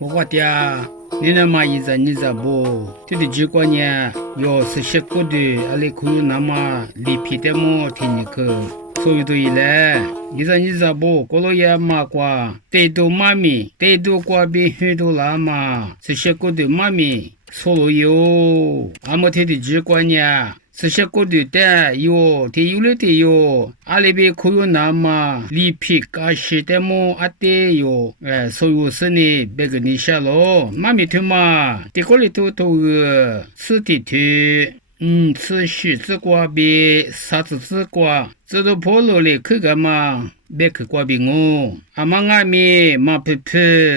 我的，你那么你咋不？这的结果呢？要是些过的，阿里可有那么里皮的么听你去，所以对了，你咋不？过了也嘛瓜，得到妈咪，得到瓜比许多啦嘛，是些过的妈咪，说了哟，阿么天的结果呢？是些过的的哟，的有了的哟，阿里边可有那么里皮嘎西的么阿的哟，所以是呢，别个你下喽，妈咪头嘛，的过里头是的头。吃须子瓜比啥子子瓜，这都破了嘞，去干嘛？别去瓜比我，阿妈阿咪马皮皮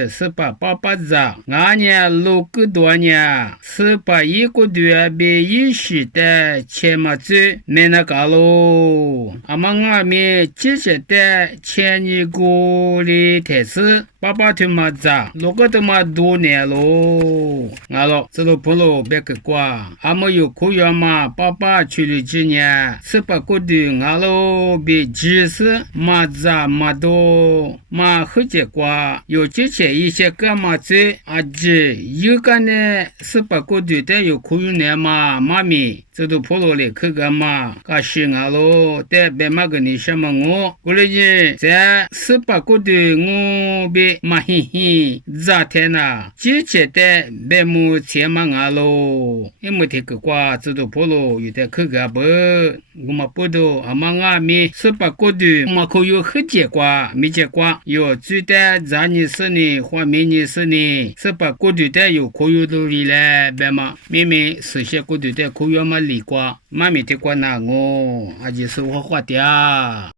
是把爸爸子，俺呢路个多呢，是把一个月比一时的钱嘛走，没那个喽。阿妈阿咪姐姐的前一个的台词。爸爸他妈咋，那个他妈多年喽，俺了，这都破了别个瓜，俺们有可以嘛，爸爸去了几年，是把过的俺了别几十嘛咋嘛多嘛好结瓜，有之前一些干嘛子，阿姐有个呢是把过的但有可以呢嘛，妈咪。这都破了嘞，去干嘛？噶是俺喽，但别嘛个你什么我，过来呢，在18个的我别嘛嘿嘿，咋天呐？之前的别么钱嘛俺喽，也没听个瓜，这都破了，有点去干不？我嘛不多，阿妈俺咪18个的，嘛可有很结瓜，没结瓜，有最单咱你是呢，或明年是呢，18个的但有可有道理嘞，别嘛，明明10些个的但可有嘛。里瓜，妈咪的瓜那我，还是我花的。